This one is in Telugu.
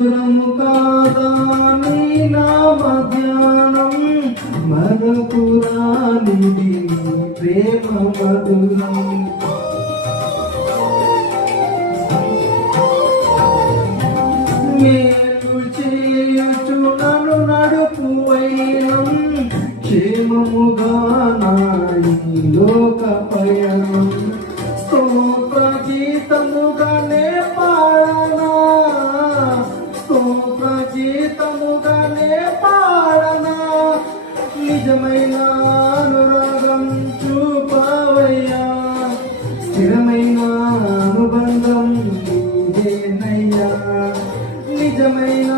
కాదా నీ నామ ధ్యానం మరపురానిది ప్రేమ మధురం మేలు చేయుచు నన్ను నడుపు వైనం క్షేమముగా నాయి లోక పయనం స్తోత్ర గీతముగానే పాడనా స్తోత్ర గీతముగానే పాడనా నిజమైన అనురాగం చూపవయ్యా స్థిరమైన అనుబంధం నీదేనయ్యా నిజమైన